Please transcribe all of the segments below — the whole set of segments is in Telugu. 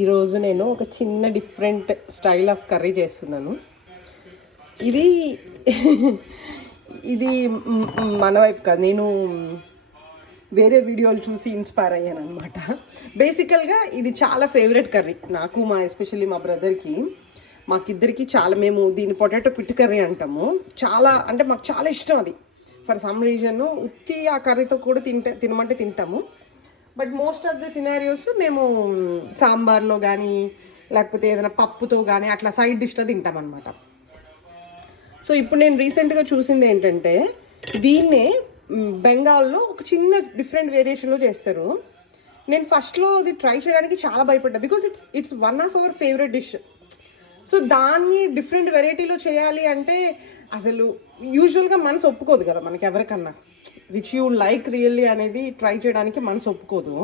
ఈరోజు నేను ఒక చిన్న డిఫరెంట్ స్టైల్ ఆఫ్ కర్రీ చేస్తున్నాను. ఇది ఇది మన వైపు కాదు, నేను వేరే వీడియోలు చూసి ఇన్స్పైర్ అయ్యాను అనమాట. బేసికల్గా ఇది చాలా ఫేవరెట్ కర్రీ నాకు, ఎస్పెషల్లీ మా బ్రదర్కి, మాకిద్దరికి చాలా. మేము దీన్ని పొటాటో పిట్టు కర్రీ అంటాము. చాలా అంటే మాకు చాలా ఇష్టం అది. ఫర్ సమ్ రీజన్ ఉత్తి ఆ కర్రీతో కూడా తినమంటే తింటాము. But most of the scenarios మేము సాంబార్లో కానీ లేకపోతే ఏదైనా పప్పుతో కానీ అట్లా సైడ్ డిష్లో తింటామన్నమాట. సో ఇప్పుడు నేను రీసెంట్గా చూసింది ఏంటంటే, దీన్నే బెంగాల్లో ఒక చిన్న డిఫరెంట్ వేరియేషన్లో చేస్తారు. నేను ఫస్ట్లో అది ట్రై చేయడానికి చాలా భయపడ్డా, because it's one of our favourite dish. So దాన్ని డిఫరెంట్ వెరైటీలో చేయాలి అంటే అసలు యూజువల్గా మనసు ఒప్పుకోదు కదా మనకి, ఎవరికన్నా విచ్ యూ లైక్ రియల్లీ అనేది ట్రై చేయడానికి మనసు ఒప్పుకోదు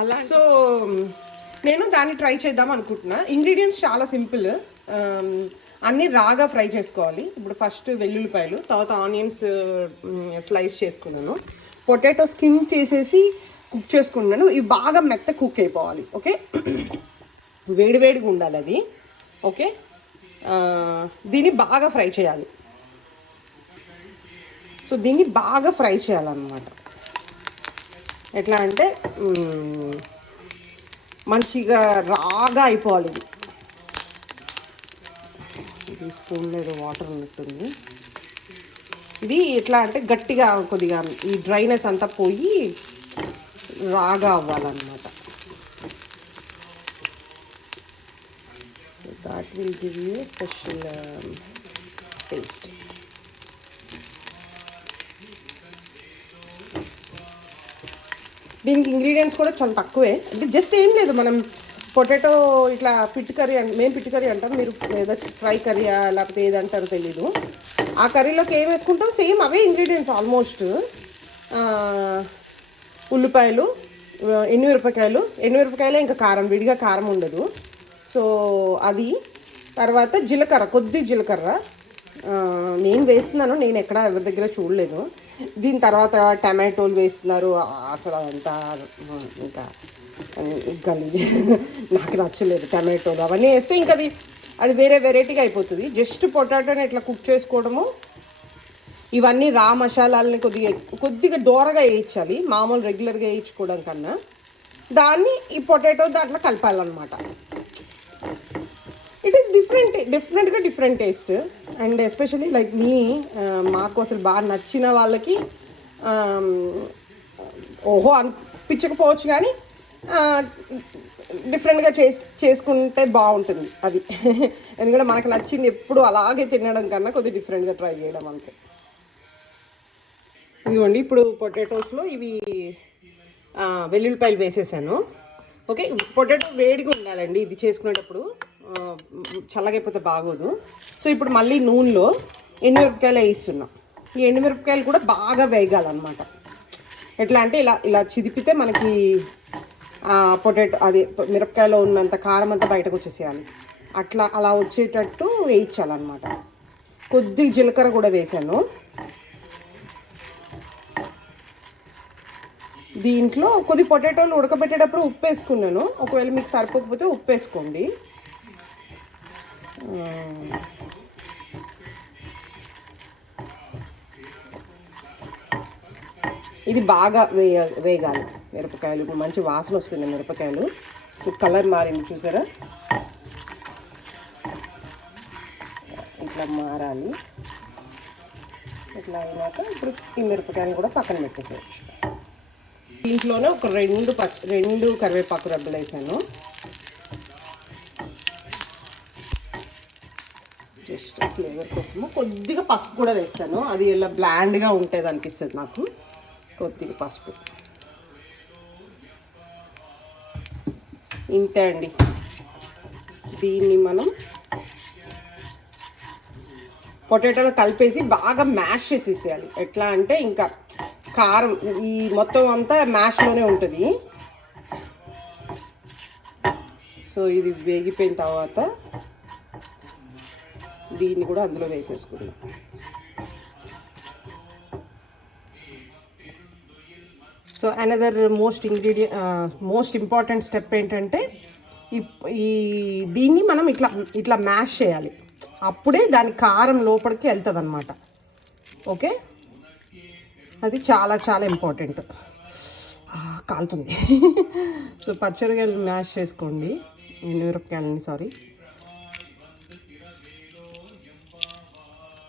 అలా. సో నేను దాన్ని ట్రై చేద్దాం అనుకుంటున్నా. ఇంగ్రీడియంట్స్ చాలా సింపుల్. అన్నీ రాగా ఫ్రై చేసుకోవాలి. ఇప్పుడు ఫస్ట్ వెల్లుల్లిపాయలు, తర్వాత ఆనియన్స్ స్లైస్ చేసుకున్నాను, పొటాటో స్కిన్ చేసేసి కుక్ చేసుకున్నాను. ఇవి బాగా మెత్త కుక్ అయిపోవాలి. ఓకే, వేడివేడిగా ఉండాలి అది. ఓకే, దీన్ని బాగా ఫ్రై చేయాలి. సో దీన్ని బాగా ఫ్రై చేయాలన్నమాట. ఎట్లా అంటే మంచిగా రాగా అయిపోవాలి. ఇది స్పూన్లో ఏదో వాటర్ ఉన్నట్టుంది. ఇది ఎట్లా అంటే గట్టిగా కొద్దిగా ఈ డ్రైనెస్ అంతా పోయి రాగా అవ్వాలన్నమాట. So that will give you special taste. దీనికి ఇంగ్రీడియంట్స్ కూడా చాలా తక్కువే. అంటే జస్ట్ ఏం లేదు, మనం పొటాటో ఇట్లా పిట్టు కర్రీ మేము పిట్టు కర్రీ అంటాం, మీరు ఏదో ఫ్రై కర్రీయా లేకపోతే ఏదంటారో తెలీదు. ఆ కర్రీలోకి ఏం వేసుకుంటాం, సేమ్ అవే ఇంగ్రీడియంట్స్ ఆల్మోస్ట్. ఉల్లిపాయలు, ఎండుమిరపకాయలే ఇంకా కారం, విడిగా కారం ఉండదు. సో అది, తర్వాత జీలకర్ర, కొద్ది జీలకర్ర నేను వేస్తున్నాను, నేను ఎక్కడ ఎవరి దగ్గర చూడలేదు. దీని తర్వాత టమాటోలు వేస్తున్నారు. అసలు అదంతా ఇంకా నాకు నచ్చలేదు. టమాటోలు అవన్నీ వేస్తే ఇంకా అది వేరే వెరైటీగా అయిపోతుంది. జస్ట్ పొటాటోని ఇట్లా కుక్ చేసుకోవడము. ఇవన్నీ రా మసాలాలని కొద్దిగా దోరగా వేయించాలి, మామూలు రెగ్యులర్గా వేయించుకోవడం కన్నా. దాన్ని ఈ పొటాటో దాంట్లో కలపాలన్నమాట. ఇట్ ఈస్ డిఫరెంట్గా different taste. And especially like me, మాకు అసలు బాగా నచ్చిన వాళ్ళకి ఓహో అనిపించకపోవచ్చు, కానీ డిఫరెంట్గా చేసుకుంటే బాగుంటుంది అది. ఎందుకంటే మనకు నచ్చింది ఎప్పుడు అలాగే తినడం కన్నా కొద్దిగా డిఫరెంట్గా ట్రై చేయడం అంతే. ఇదిగోండి, ఇప్పుడు పొటాటోస్లో ఇవి వెల్లుల్లిపాయలు వేసేసాను. ఓకే, పొటాటో వేడిగా ఉండాలండి ఇది చేసుకునేటప్పుడు, చల్లగైపోతే బాగోదు. సో ఇప్పుడు మళ్ళీ నూనెలో ఎండుమిరపకాయలు వేయిస్తున్నాం. ఈ ఎండుమిరపకాయలు కూడా బాగా వేగాలన్నమాట. ఎట్లా అంటే ఇలా చిదిపితే మనకి పొటాటో అది మిరపకాయలో ఉన్నంత కారం అంతా బయటకు వచ్చేసేయాలి. అలా వచ్చేటట్టు వేయించాలన్నమాట. కొద్దిగా జీలకర్ర కూడా వేసాను. దీంట్లో కొద్ది పొటాటోలు ఉడకబెట్టేటప్పుడు ఉప్పు వేసుకున్నాను. ఒకవేళ మీకు సరిపోకపోతే ఉప్పు వేసుకోండి. ఇది బాగా వేగాలి. మిరపకాయలు మంచి వాసన వస్తుంది. మిరపకాయలు కలర్ మారింది చూసారా, ఇట్లా మారాలి. ఇట్లా అయినాక ఇప్పుడు ఈ మిరపకాయలు కూడా పక్కన పెట్టేసేయచ్చు. దీంట్లోనే ఒక రెండు కరివేపాకు రబ్బలు వేసాను. జస్ట్ ఫ్లేవర్ కోసము కొద్దిగా పసుపు కూడా వేస్తాను. అది ఇలా బ్లాండ్గా ఉంటుంది అనిపిస్తుంది నాకు. కొద్దిగా పసుపు, ఇంతే అండి. దీన్ని మనం పొటాటోలు కలిపేసి బాగా మ్యాష్ చేసేసేయాలి. ఎట్లా అంటే ఇంకా కారం ఈ మొత్తం అంతా మ్యాష్లోనే ఉంటుంది. సో ఇది వేగిపోయిన తర్వాత దీన్ని కూడా అందులో వేసేసుకుందాం. So so another most important step ఏంటంటే ఈ దీన్ని మనం ఇట్లా ఇట్లా మ్యాష్ చేయాలి, అప్పుడే దాని కారం లోపలికి వెళ్తుంది అనమాట. ఓకే, అది చాలా చాలా ఇంపార్టెంట్. కాలుతుంది. సో పచ్చిమిరపకాయలు మ్యాష్ చేసుకోండి, మిరపకాయలని సారీ.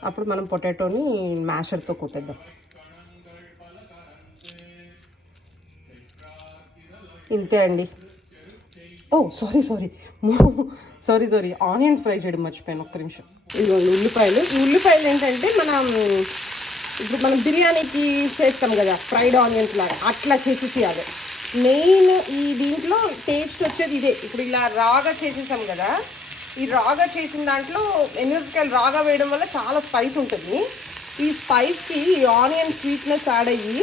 అప్పుడు మనం పొటాటోని మ్యాషర్తో కొట్టేద్దాం. ఇంతే అండి. ఓ సారీ ఆనియన్స్ ఫ్రై చేయడం మర్చిపోయాను, ఒక్క నిమిషం. ఇదిగోండి ఉల్లిపాయలు. ఈ ఉల్లిపాయలు ఏంటంటే ఇప్పుడు మనం బిర్యానీకి చేస్తాం కదా ఫ్రైడ్ ఆనియన్స్ లాగా, అట్లా చేసేయాలి. మెయిన్ ఈ దీంట్లో టేస్ట్ వచ్చేది ఇదే. ఇప్పుడు ఇలా రాగా చేసేసాం కదా, ఈ రాగా చేసిన దాంట్లో ఎనిమిరపకాయలు రాగా వేయడం వల్ల చాలా స్పైస్ ఉంటుంది. ఈ స్పైస్కి ఈ ఆనియన్ స్వీట్నెస్ యాడ్ అయ్యి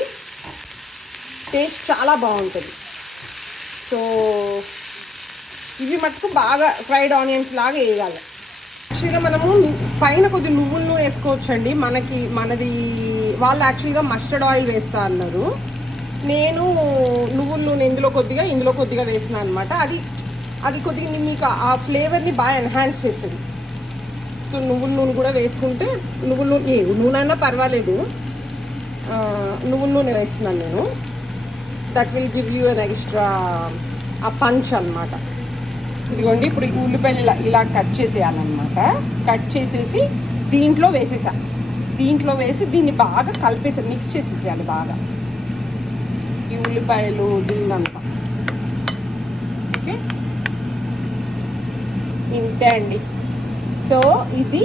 టేస్ట్ చాలా బాగుంటుంది. సో ఇవి మటుకు బాగా ఫ్రైడ్ ఆనియన్స్ లాగా వేయాలి. యాక్చువల్గా మనము పైన కొద్దిగా నువ్వుల నూనె వేసుకోవచ్చండి. మనది వాళ్ళు యాక్చువల్గా మస్టర్డ్ ఆయిల్ వేస్తా అన్నారు. నేను నువ్వుల నూనె ఇందులో కొద్దిగా వేసిన అనమాట. అది కొద్దిగా మీకు ఆ ఫ్లేవర్ని బాగా ఎన్హాన్స్ చేస్తుంది. సో నువ్వుల నూనె కూడా వేసుకుంటే, నువ్వుల నూనె అయినా పర్వాలేదు, నువ్వుల నూనె వేస్తున్నాను నేను. That will give you an extra ఆ పంచ్ అనమాట. ఇదిగోండి, ఇప్పుడు ఉల్లిపాయలు ఇలా కట్ చేసేయాలన్నమాట. కట్ చేసేసి దీంట్లో వేసి దీన్ని బాగా కలిపేసి మిక్స్ చేసేసేయాలి బాగా, ఈ ఉల్లిపాయలు దీన్నంతా. ఓకే, ఇంతే అండి. సో ఇది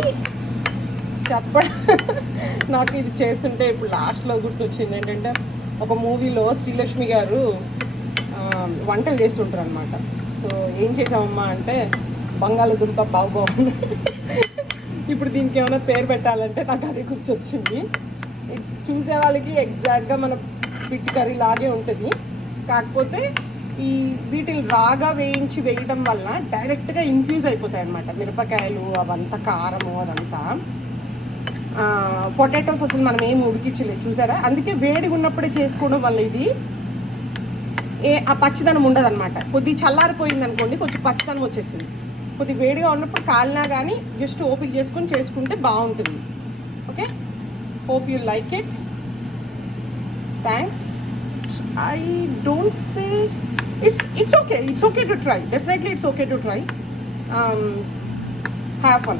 నాకు ఇది చేస్తుంటే ఇప్పుడు లాస్ట్లో గుర్తొచ్చింది ఏంటంటే, ఒక మూవీలో శ్రీలక్ష్మి గారు వంటలు చేస్తుంటారు అనమాట. సో ఏం చేసామమ్మా అంటే బంగాళదుంప బాగుంది. ఇప్పుడు దీనికి ఏమైనా పేరు పెట్టాలంటే నాకు అది గుర్తొచ్చింది. చూసే వాళ్ళకి ఎగ్జాక్ట్గా మన పిట్టి కర్రీ లాగే ఉంటుంది. కాకపోతే ఈ వీటిని రాగా వేయడం వల్ల డైరెక్ట్గా ఇన్ఫ్యూజ్ అయిపోతాయి అన్నమాట. మిరపకాయలు అవంతా, కారము అదంతా. పొటాటోస్ అసలు మనం ఏం ఉడికించలేదు చూసారా. అందుకే వేడిగా ఉన్నప్పుడే చేసుకోవడం వల్ల ఇది ఆ పచ్చిదనం ఉండదు అనమాట. కొద్దిగా చల్లారిపోయింది అనుకోండి, కొంచెం పచ్చిదనం వచ్చేసింది. కొద్దిగా వేడిగా ఉన్నప్పుడు కాలినా కానీ జస్ట్ ఓపిక చేసుకుంటే బాగుంటుంది. Okay, hope you like it. Thanks. I don't say it's okay to try. Definitely it's okay to try. Have fun.